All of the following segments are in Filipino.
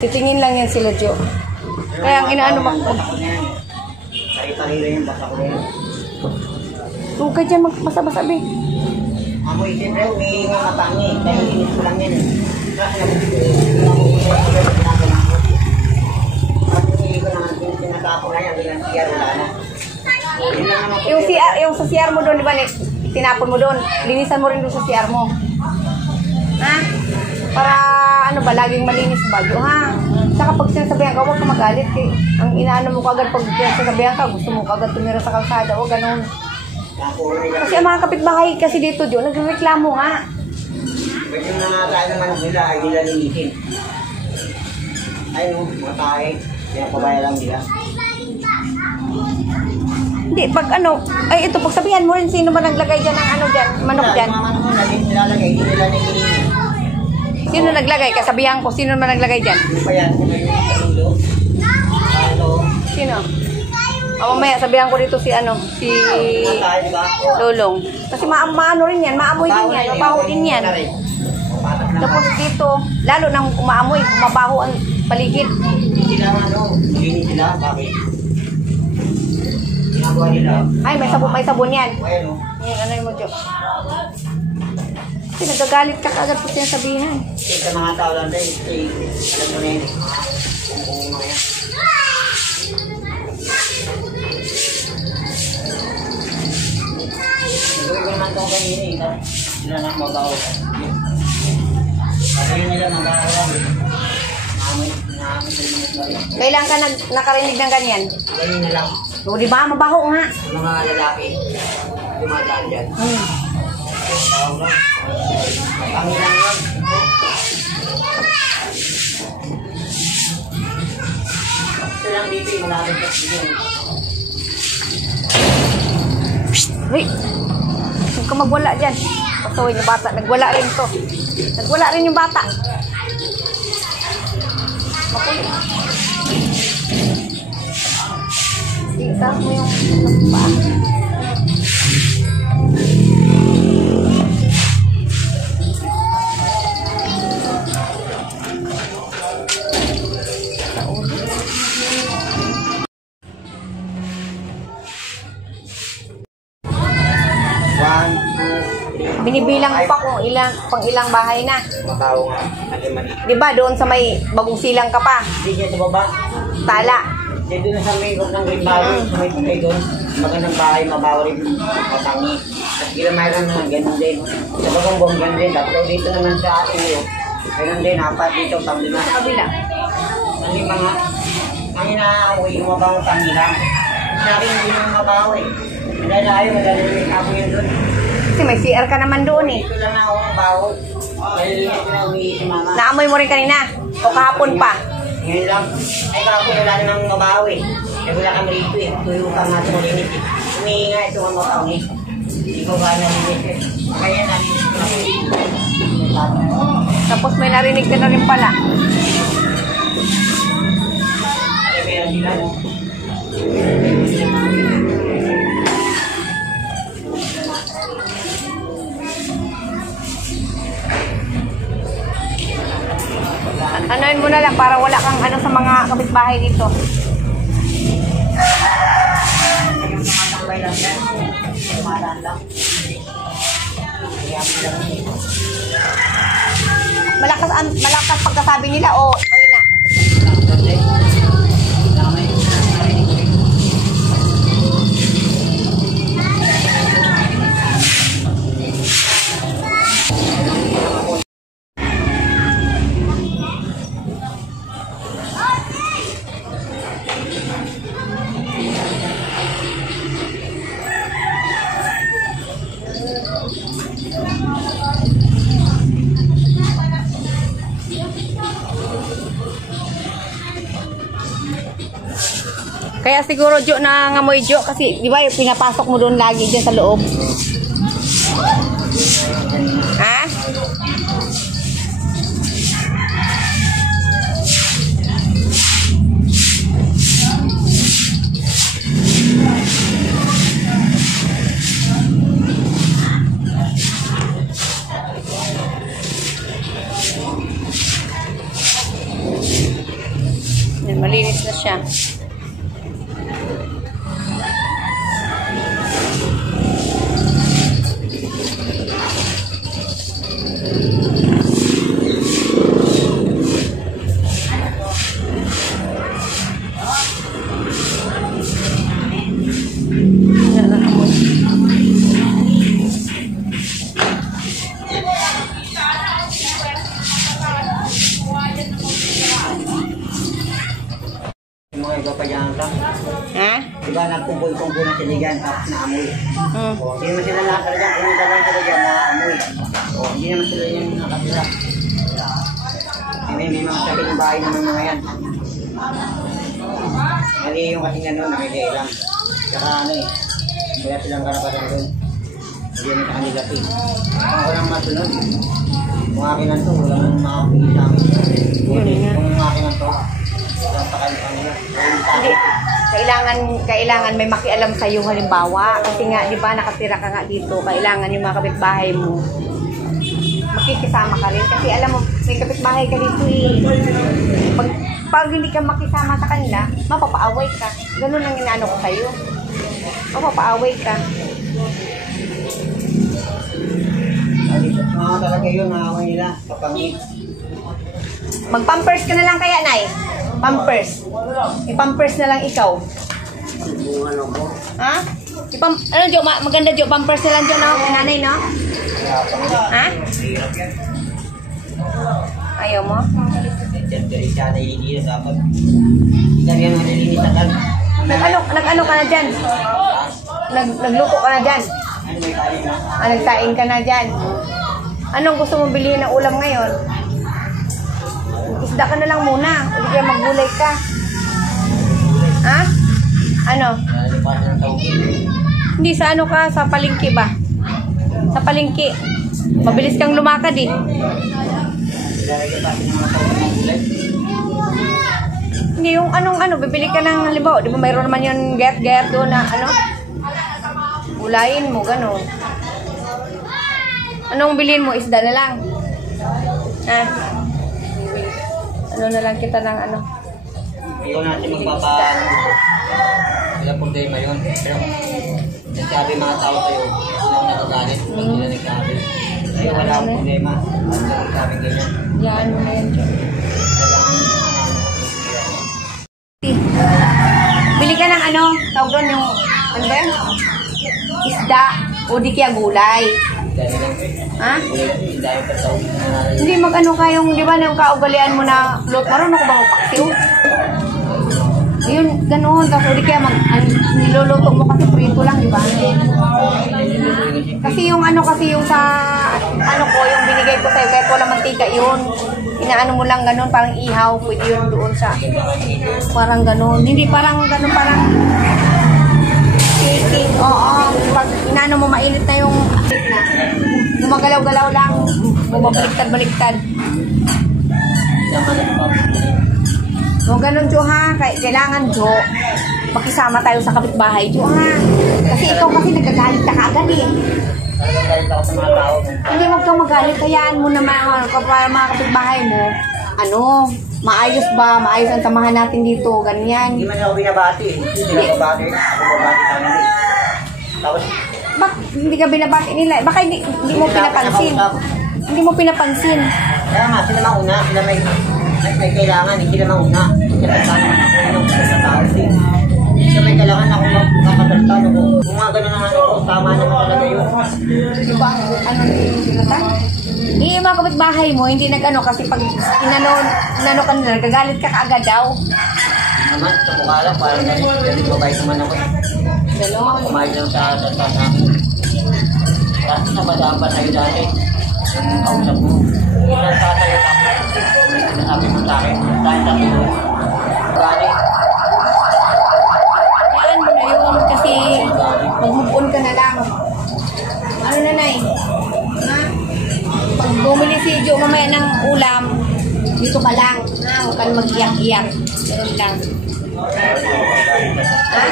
Titingin lang yan sila, Jo. Kaya ang inaano Tari-tari yung basa ko rin. Huwag ka dyan magpasa-basa, be. Amoy, siyempre, may mga matangi. Dahil inis ko lang yan. Kasi tinatapo na yan. Bilang siya, wala na. Yung sa CR mo doon, di ba, tinapon mo doon. Linisan mo rin doon sa CR mo. Ha? Para, ano ba, laging malinis bago, ha? Saka pag sinasabihan ka, huwag ka magalit. Eh. Ang inaano mo kagad pag sinasabihan ka, gusto mo kagad tumira sa kalsada, o ganun. Kasi ang mga kapitbahay kasi dito, Jo, nagreklamo nga. Pwede yung mga tayo naman nila, ay nila linisin. Ayun, mga tayo. Kaya pabaya lang nila. Hindi, pag ano, ay ito, pagsabihan mo rin sino ba naglagay dyan ng ano dyan, manok dyan. Mga manok na nilalagay, hindi nila nililinis. Sino naglagay? Kasabihan ko, sino naman naglagay dyan? Ano pa yan? Sino? O, mamaya, sabihan ko dito si ano, si Lolong. Kasi maano rin yan, maamoy din yan, mabaho din yan. Tapos dito, lalo nang umaamoy, mabaho ang paligid. Hindi sila ano, linis sila, bakit? Ginagawa nila. Ay, may sabon yan. Ayun o. Yan, ano yung mo, Jo? Kasi nagagalit ka kagad po sinasabihan. Sa mga tao lang tayo, alam mo na yun. Kung mga yan. Gawin ko naman itong kanina eh. Sila na mabaho. Kasi yun nila mag-aaral. Kailan ka nakarinig ng ganyan? Ganyan na lang. O, di ba? Mabaho nga. Mga lalaki, dumadaan dyan. Baho na. Pangilan yun. Ito lang dito yung malapit sa dito. Uy! Huwag ka magwala dyan. Pasaway yung bata. Nagwala rin to. Nagwala rin yung bata. Makulit. Tingnan mo yung paa. Binibilang ko pa kung ilang bahay na. Mabaho nga. Mali-mali. Di ba doon sa may bagong silang ka pa? Hindi dyan sa baba. Tala. Dito na sa may ng green bahay. Sa may pagay doon. Magandang bahay, mabaho rin. Matangi. At kilometer naman, ganun din. Sa bagong buong ganun din. Tapos dito naman sa atin yun. Ganun din, apat dito, pang-lima. Sa kabila. Pang-lima nga. Ang inaamoy, yung mabaho pang-lima. Sa akin, hindi naman mabaho eh. Madali ayaw, madali ako yun doon. Kasi may CR ka naman doon eh. Dito lang ako mabaho. Dahil dito na umihi si mama. Naamoy mo rin kanina. O kahapon pa. Ngayon lang. Ay kahapon wala namang mabaho eh. Eh wala kami rito eh. Tuyo ka nga sa malinit eh. Umihi nga ito ang mabaho eh. Hindi ko ba nalinis eh. Kaya nalinis ko lang. Tapos may narinig ka na rin pala. Ay meron sila no. Anoin mo na lang para wala kang ano sa mga kapitbahay dito. Yung mga tambay lang yan. Tumadaan lang. Malakas pagkasabi nila o mahina? Kaya siguro Jo na ngamoy Jo kasi di ba yung pinapasok mo doon lagi diyan sa loob. Ha? siya. Yan ang amoy. Yung mga iba pa dyan lang. Ha? Diba nagkumpul-kumpul na sila dyan, tapos naamoy. Hmm. O, hindi naman sila nakatala dyan, pumunta lang sila dyan na amoy. O, hindi naman sila yung nakatila. May mga sakit ng bahay naman mga yan. Mali yung kasing gano'n, nakikaya lang. Tsaka ano eh, wala silang karapatan doon. Hindi naman sa kanila eh. Kung walang masunod, kung akin lang to, walang makapili sa amin. Kung akin lang to, walang pakali kanila. Hindi. Kailangan may makialam sa iyo halimbawa. Kasi nga, di ba, nakatira ka nga dito. Kailangan yung mga kapitbahay mo makikisama ka rin. Kasi alam mo, may kapitbahay ka dito eh. Pag hindi ka makisama sa kanila, mapapaaway ka. Ganun ang inaano ko sa'yo. Mapapaaway ka. Mga talaga yun, nakawa nila. Kapangit. Mag-pampers ka na lang kaya, Nay. Pampers. I-pampers na lang ikaw. Ano ko? Ha? Ano, Jo? Maganda, Jo. Pampers na lang, Jo, no? Nanay, no? Ha? Ayaw mo? Dari sana hindi na dapat. Dari yang nalilinis agad. Nag-ano ka na dyan? Nagluto ka na dyan? Ano may kain na? Nagsain ka na dyan? Anong gusto mong bilhin ng ulam ngayon? Isda ka na lang muna. Hindi kaya maggulay ka. Ha? Ano? Nalipasan ng tawagin. Hindi, sa ano ka? Sa palengke ba? Sa palengke. Mabilis kang lumakad eh. Lalagyan pa ng mga tawagin ng gulay. Hindi, yung bibili ka ng halimbawa, di ba mayroon naman yung gayat-gayat doon na ulayin mo, gano'n. Anong bilhin mo? Isda na lang. Ha? Ano na lang kita ng ano? Ikaw natin magpapa... Sila problema yun. Pero, nagsabi mga tao sa'yo, sila ang nakagalit. Pag sila nagsabi. Sa'yo wala akong problema. Sila nagsabi ganyan. Yan mo na yan, Jo. Bili ka ng tawag doon yung, ano ba yan? Isda o di kaya gulay. Ha? Hindi mag-ano kayong, di ba, yung kaugalian mo na lot, marunong ko ba magpaksiw? Yun, ganoon. Tapos di kaya niluluto mo kasi prito lang, di ba? Kasi yung yung sa, yung binigay ko sa'yo, kahit wala mantika yun. Inaano mo lang ganoon, parang ihaw, pwede yun doon sa, parang ganoon. Hindi, parang ganoon, parang shaking, oo. Pag inaano mo, mainit na yung gumagalaw-galaw lang, bumabaliktad-baliktad. So, ganun, Jo, ha? Kailangan, Jo, makisama tayo sa kapitbahay, Jo, ha? Kasi ikaw kasi nagagalit ka agad eh. Hindi, wag kang magalit. Hayaan mo na mga kapitbahay mo. Maayos ba? Maayos ang samahan natin dito, ganyan. Hindi man ako binabati. Hindi sila babati. Ako babati sa nila. Tapos, Hindi ka binabati nila. Baka hindi mo pinapansin. Hindi mo pinapansin. kaya nga, sila mauna. Sila may kailangan. Hindi sila mauna. Kaya sana ako nung sa tao. Sila may kailangan ako magkakasalta. Kung mga ganun ang ko, tama naman talaga yun. Diba? Yung binatang? Yung mga kapitbahay mo, hindi kasi pag inano ka nila, nagagalit ka kaagad daw. Naman, sa mukha lang, parang ganit mabait naman ako eh. Kumain lang sa amin. Kasi napadaan pa tayo dati. Yung kausap mo. Ilan sa tayo tapos. May sinasabi mo sa akin. Dahil sa tulo. Gani. Yan mo na yun. Kasi mag-move on ka na lang. Ano na, Nay? Ha? Pag bumili si Jo mamaya ng ulam, dito ka lang. Ha? Huwag ka mag-iyak-iyak. Ganun lang. Ha?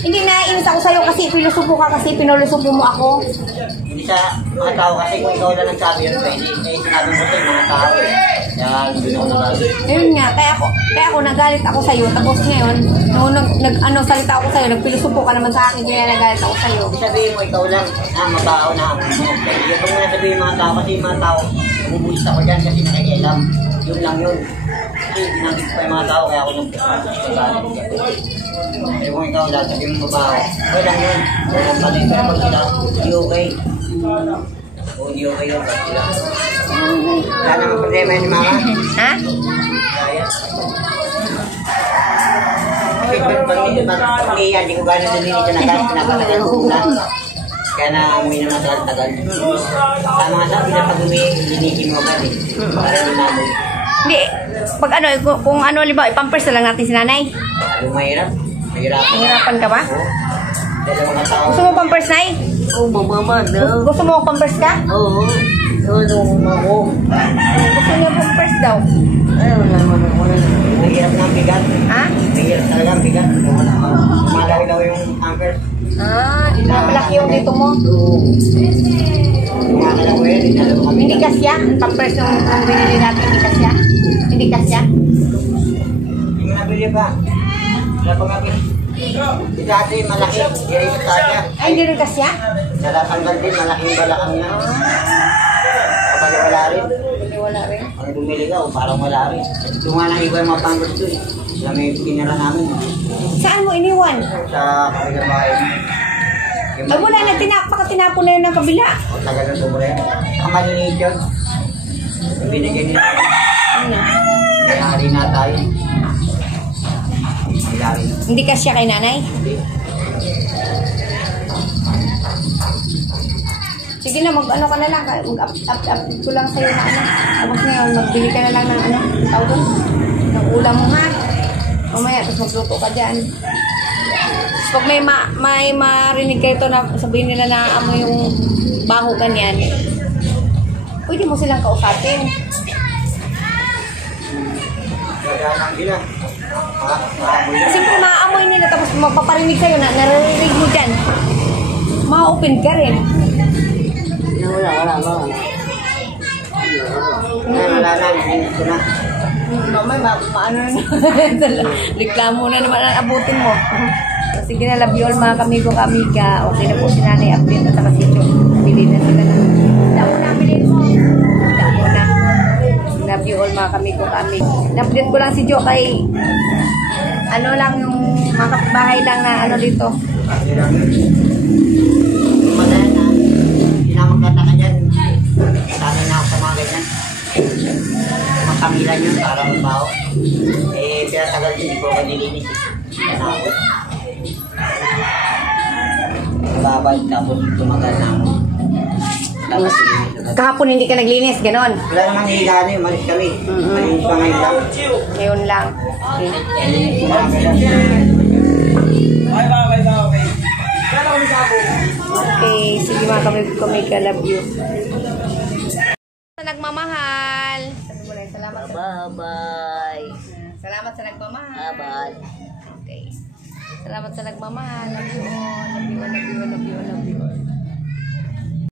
Hindi, naiinis ako sa'yo kasi pinusupo ka kasi pinulusupo mo ako. Hindi Isa, mga tao kasi kung ikaw lang nagsabi yun, pwede. Eh, sinabi mo sa mga tao eh. Kaya doon ako nagalit. Ayun nga, kaya ako nagalit ako sa'yo. Tapos ngayon, nung salita ako sa'yo, nagpilusupo ka naman sa akin, kaya nagalit ako sa'yo. Sabihin mo, ikaw lang, mabaho na ako. Ito mo na sabihin mga tao, kasi yung mga tao, bumubulis ako dyan kasi nakikialam. Yun lang yun. Kasi binanggit pa yung mga tao, kaya ako nagagalit. Kasi kung ikaw lang, sabihin mo mabaho. Okay lang yun. Kung pati pero pag sila, hindi okay. Kung hindi okay yun, pag sila. Wala naman problema yun, mama. Ha? Kaya. Kasi pag niya, hindi ko gano'n din ito pinapatagal ko na. Kaya na may namatagal-tagal. Tama nga sabi na pag linikin mo agad eh. Para hindi namin. Hindi. Pag kung liba, ipampers na lang natin si nanay. Yung mahirap. Mahirapan. Mahirapan ka ba? Oo. Dalawa ka tao. Gusto mo pampers, nay? Oo, mama daw. Gusto mo pampers ka? Oo. Oo, mama. Gusto niya pampers daw. Ay, wala naman ako. Mahirap na ang bigat. Ha? Mahirap talaga ang bigat. Malaki daw yung anchor. Malaki yung dito mo. Oo. Kumakala ko yun. Dalawa kami. Hindi kasya. Pampers yung binili natin. Hindi kasya. Hindi kasya. Hindi mo nabili pa. Wala pa nga si dati malaki. Hindi rin yung tasya. Ay, hindi rin kasya? Natatanggal din. Malaking balakang na. Kapag wala rin. Hindi, wala rin. Pag bumili ka, parang wala rin. Tumanang iba yung mga panggol ko eh. Sila may pinira namin. Saan mo iniwan? Sa kabilang bahay. Ay, wala na. Tinapon na yun ng kabila. O tagal na sobra yan. Ang maliliit yun. Binigay nila. Ano? Kaya hari na tayo. Hilari na. Hindi kasya kay nanay? Hindi. Sige na, mag-ano ka na lang. Mag-up ko lang sa'yo na ano. Tapos ngayon, magbili ka na lang ng ano. Tawag doon. Ng ulam mo ha. Mamaya, tapos magluto ka dyan. Tapos pag may marinig kayo ito na sabihin nila na amo yung baho ganyan, pwede mo silang kausapin. Gagana sila. Maamoy na. Kasi kung maaamoy nila tapos magpaparinig sa'yo na naririnig mo dyan, ma-open ka rin. Wala. Wala na. Hindi ko na. Mamay, maano na reklamo na naman ang abutin mo. So, sige na, love you all mga kamigo-kamiga. Okay na po si Nanay Update at saka si Jo. Bili na sila na. Damo na, bilhin mo. Damo na. Love you all mga kamigo-kamiga. Na-update ko lang si Jo kay ano lang yung mga kapitbahay lang na ano dito. Madaya na. Hindi na magtataka dyan. Sanay na ako sa mga ganyan. Magkamilan yun para magbaho. Eh, pinatagal din. Hindi ko ka nilinis. Nanakot. Babal tapos tumagal na ako. Tapos Kahapon hindi ka naglinis, ganon. wala namang higaan eh. Malis kami. Malinis pa ngayon lang. Ngayon lang. Okay. Malinis pa ngayon. Okay, sige mga kamigo-kamiga, love you. Sa nagmamahal. Sabi mo lang, salamat sa Bye-bye. salamat sa nagmamahal. Bye-bye. Okay. Salamat sa nagmamahal. Love you all. Love you all. Love you all. Love you all. Love you all.